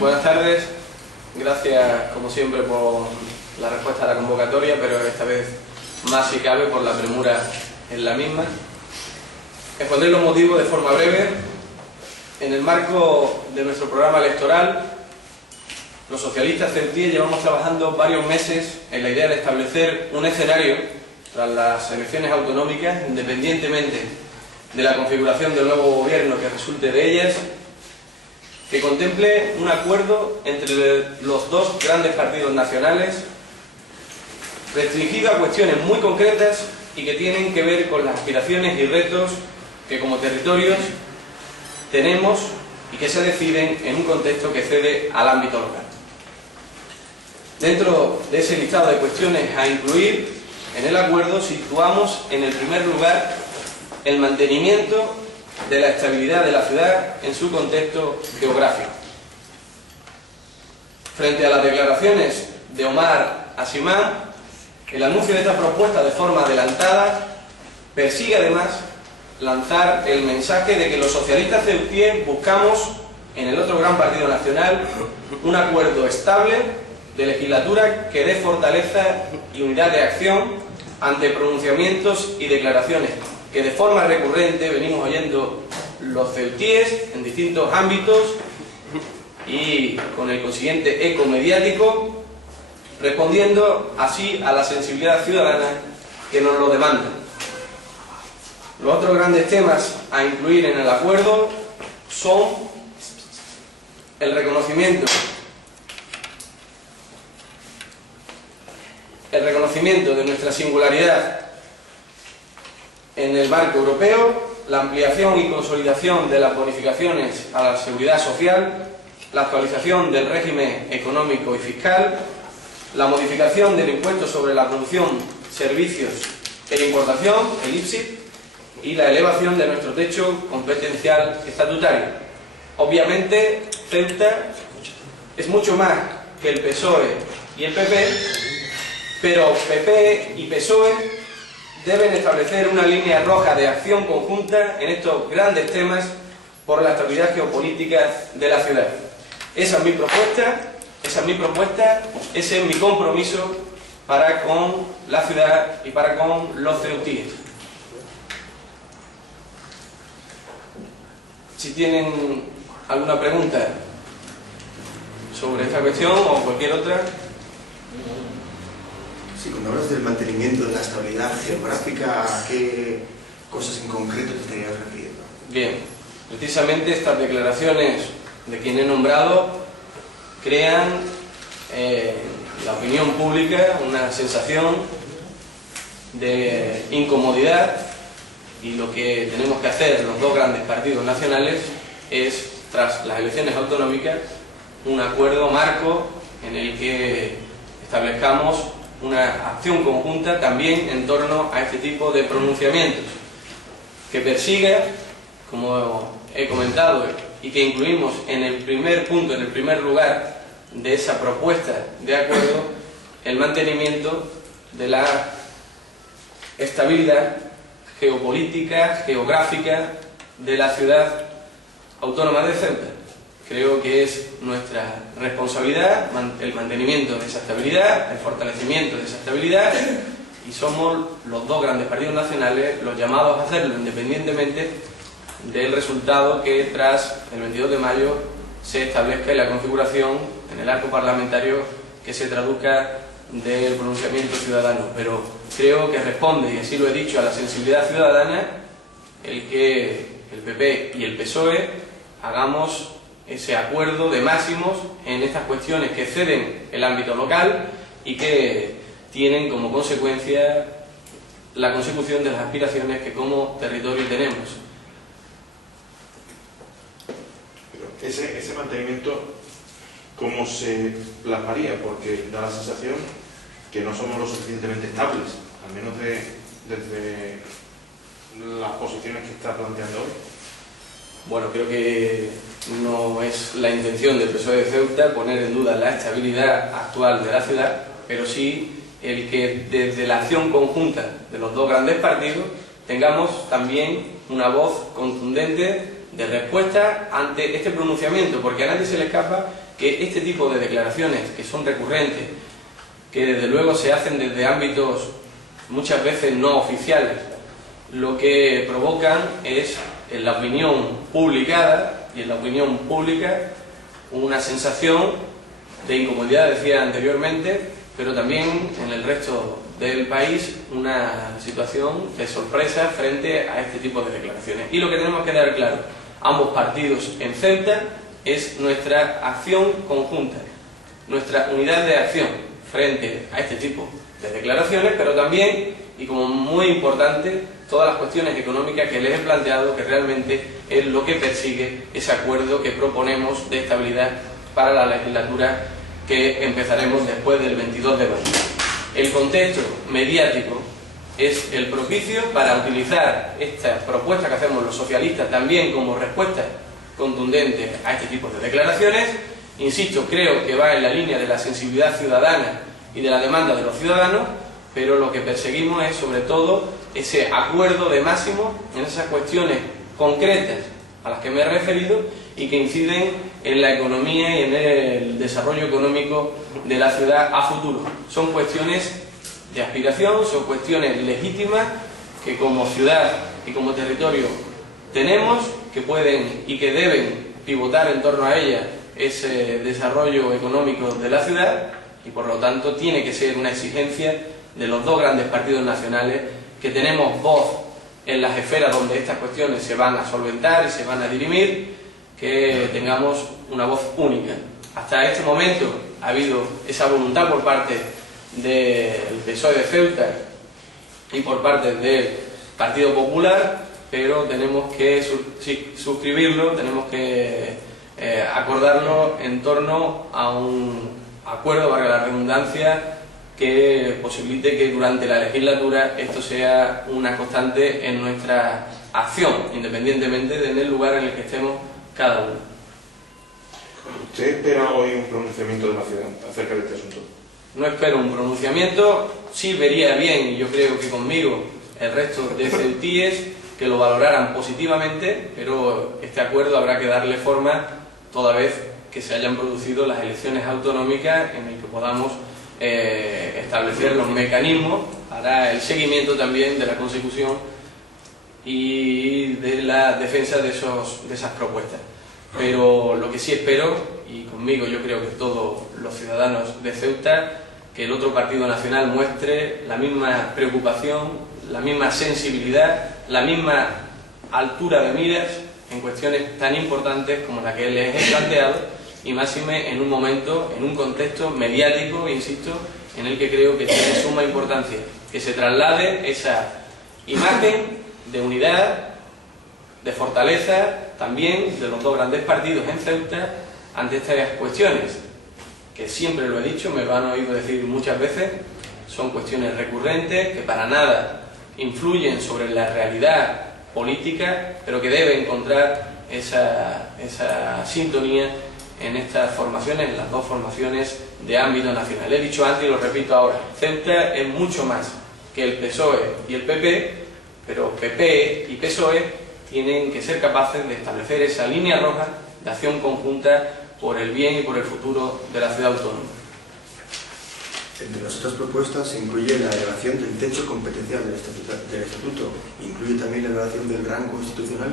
Buenas tardes, gracias como siempre por la respuesta a la convocatoria, pero esta vez más si cabe por la premura en la misma. Expondré los motivos de forma breve. En el marco de nuestro programa electoral, los socialistas ceutíes llevamos trabajando varios meses en la idea de establecer un escenario tras las elecciones autonómicas, independientemente de la configuración del nuevo gobierno que resulte de ellas, que contemple un acuerdo entre los dos grandes partidos nacionales, restringido a cuestiones muy concretas y que tienen que ver con las aspiraciones y retos que como territorios tenemos y que se deciden en un contexto que cede al ámbito local. Dentro de ese listado de cuestiones a incluir, en el acuerdo situamos en el primer lugar el mantenimiento de la estabilidad de la ciudad en su contexto geográfico. Frente a las declaraciones de Omar Asimán, el anuncio de esta propuesta de forma adelantada persigue además lanzar el mensaje de que los socialistas ceutíes buscamos en el otro gran partido nacional un acuerdo estable de legislatura que dé fortaleza y unidad de acción ante pronunciamientos y declaraciones que de forma recurrente venimos oyendo los ceutíes en distintos ámbitos y con el consiguiente eco mediático, respondiendo así a la sensibilidad ciudadana que nos lo demanda. Los otros grandes temas a incluir en el acuerdo son el reconocimiento de nuestra singularidad en el marco europeo, la ampliación y consolidación de las bonificaciones a la seguridad social, la actualización del régimen económico y fiscal, la modificación del impuesto sobre la producción, servicios e importación, el IPSI, y la elevación de nuestro techo competencial estatutario. Obviamente, Ceuta es mucho más que el PSOE y el PP, pero PP y PSOE deben establecer una línea roja de acción conjunta en estos grandes temas por la estabilidad geopolítica de la ciudad. Esa es mi propuesta, ese es mi compromiso para con la ciudad y para con los ceutíes. Si tienen alguna pregunta sobre esta cuestión o cualquier otra. Sí, cuando hablas del mantenimiento de la estabilidad geográfica, ¿a qué cosas en concreto te estarías refiriendo? Bien, precisamente estas declaraciones de quien he nombrado crean en la opinión pública una sensación de incomodidad, y lo que tenemos que hacer los dos grandes partidos nacionales es, tras las elecciones autonómicas, un acuerdo marco en el que establezcamos una acción conjunta también en torno a este tipo de pronunciamientos, que persiga, como he comentado, y que incluimos en el primer punto, en el primer lugar de esa propuesta de acuerdo, el mantenimiento de la estabilidad geopolítica, geográfica de la ciudad autónoma de Ceuta. Creo que es nuestra responsabilidad el mantenimiento de esa estabilidad, el fortalecimiento de esa estabilidad, y somos los dos grandes partidos nacionales los llamados a hacerlo, independientemente del resultado que tras el 22 de mayo se establezca en la configuración, en el arco parlamentario, que se traduzca del pronunciamiento ciudadano. Pero creo que responde, y así lo he dicho, a la sensibilidad ciudadana el que el PP y el PSOE hagamos ese acuerdo de máximos en estas cuestiones que ceden el ámbito local y que tienen como consecuencia la consecución de las aspiraciones que como territorio tenemos. Ese mantenimiento, ¿cómo se plasmaría? Porque da la sensación que no somos lo suficientemente estables, al menos desde las posiciones que está planteando hoy. Bueno, creo que no es la intención del PSOE de Ceuta poner en duda la estabilidad actual de la ciudad, pero sí el que desde la acción conjunta de los dos grandes partidos tengamos también una voz contundente de respuesta ante este pronunciamiento, porque a nadie se le escapa que este tipo de declaraciones, que son recurrentes, que desde luego se hacen desde ámbitos muchas veces no oficiales, lo que provocan es en la opinión publicada y en la opinión pública una sensación de incomodidad, decía anteriormente, pero también en el resto del país una situación de sorpresa frente a este tipo de declaraciones. Y lo que tenemos que dar claro, ambos partidos en Ceuta, es nuestra acción conjunta, nuestra unidad de acción frente a este tipo de declaraciones, pero también, y como muy importante, todas las cuestiones económicas que les he planteado, que realmente es lo que persigue ese acuerdo que proponemos de estabilidad para la legislatura que empezaremos después del 22 de mayo. El contexto mediático es el propicio para utilizar esta propuesta que hacemos los socialistas también como respuesta contundente a este tipo de declaraciones. Insisto, creo que va en la línea de la sensibilidad ciudadana y de la demanda de los ciudadanos, pero lo que perseguimos es sobre todo ese acuerdo de máximo en esas cuestiones concretas a las que me he referido y que inciden en la economía y en el desarrollo económico de la ciudad a futuro. Son cuestiones de aspiración, son cuestiones legítimas que como ciudad y como territorio tenemos, que pueden y que deben pivotar en torno a ellas ese desarrollo económico de la ciudad, y por lo tanto tiene que ser una exigencia de los dos grandes partidos nacionales, que tenemos voz en las esferas donde estas cuestiones se van a solventar y se van a dirimir, que tengamos una voz única. Hasta este momento ha habido esa voluntad por parte del PSOE de Ceuta y por parte del Partido Popular, pero tenemos que suscribirlo, tenemos que acordarlo en torno a un acuerdo, valga la redundancia, que posibilite que durante la legislatura esto sea una constante en nuestra acción, independientemente del lugar en el que estemos cada uno. ¿Usted espera hoy un pronunciamiento de la ciudad acerca de este asunto? No espero un pronunciamiento, sí vería bien, y yo creo que conmigo el resto de ceutíes, que lo valoraran positivamente, pero este acuerdo habrá que darle forma toda vez que se hayan producido las elecciones autonómicas, en el que podamos establecer los mecanismos para el seguimiento también de la consecución y de la defensa de esas propuestas. Pero lo que sí espero, y conmigo yo creo que todos los ciudadanos de Ceuta, que el otro partido nacional muestre la misma preocupación, la misma sensibilidad, la misma altura de miras en cuestiones tan importantes como la que les he planteado, y máxime en un momento, en un contexto mediático, insisto, en el que creo que tiene suma importancia que se traslade esa imagen de unidad, de fortaleza también de los dos grandes partidos en Ceuta ante estas cuestiones, que siempre lo he dicho, me lo han oído decir muchas veces, son cuestiones recurrentes que para nada influyen sobre la realidad política, pero que debe encontrar esa sintonía en estas formaciones, en las dos formaciones de ámbito nacional. He dicho antes y lo repito ahora, Ceuta es mucho más que el PSOE y el PP, pero PP y PSOE tienen que ser capaces de establecer esa línea roja de acción conjunta por el bien y por el futuro de la ciudad autónoma. Entre las otras propuestas se incluye la elevación del techo competencial del estatuto. ¿Incluye también la elevación del rango institucional?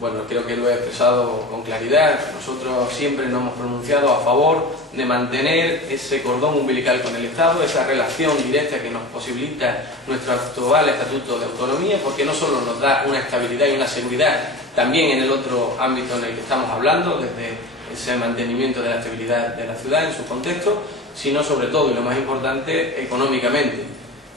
Bueno, creo que lo he expresado con claridad. Nosotros siempre nos hemos pronunciado a favor de mantener ese cordón umbilical con el Estado, esa relación directa que nos posibilita nuestro actual Estatuto de Autonomía, porque no solo nos da una estabilidad y una seguridad, también en el otro ámbito en el que estamos hablando, desde ese mantenimiento de la estabilidad de la ciudad en su contexto, sino sobre todo, y lo más importante, económicamente.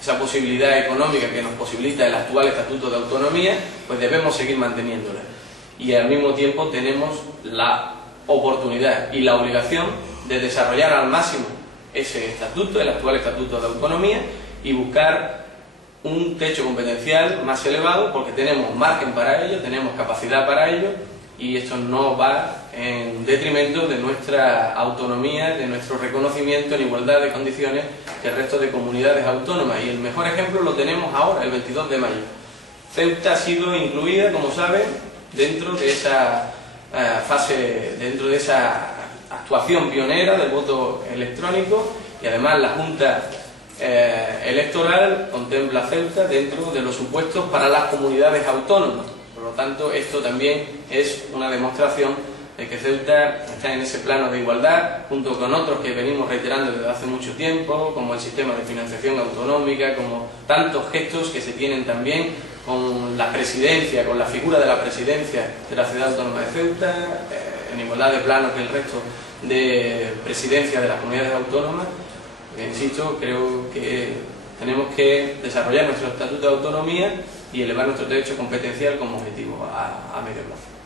Esa posibilidad económica que nos posibilita el actual Estatuto de Autonomía, pues debemos seguir manteniéndola. Y al mismo tiempo tenemos la oportunidad y la obligación de desarrollar al máximo ese estatuto, el actual Estatuto de Autonomía, y buscar un techo competencial más elevado, porque tenemos margen para ello, tenemos capacidad para ello, y esto no va en detrimento de nuestra autonomía, de nuestro reconocimiento en igualdad de condiciones que el resto de comunidades autónomas. Y el mejor ejemplo lo tenemos ahora, el 22 de mayo. Ceuta ha sido incluida, como saben, dentro de esa fase, dentro de esa actuación pionera del voto electrónico, y además la Junta Electoral contempla a Ceuta dentro de los supuestos para las comunidades autónomas. Por lo tanto, esto también es una demostración de que Ceuta está en ese plano de igualdad, junto con otros que venimos reiterando desde hace mucho tiempo, como el sistema de financiación autonómica, como tantos gestos que se tienen también con la presidencia, con la figura de la presidencia de la Ciudad Autónoma de Ceuta, en igualdad de plano que el resto de presidencias de las comunidades autónomas. Insisto, creo que tenemos que desarrollar nuestro estatuto de autonomía y elevar nuestro derecho competencial como objetivo a medio plazo.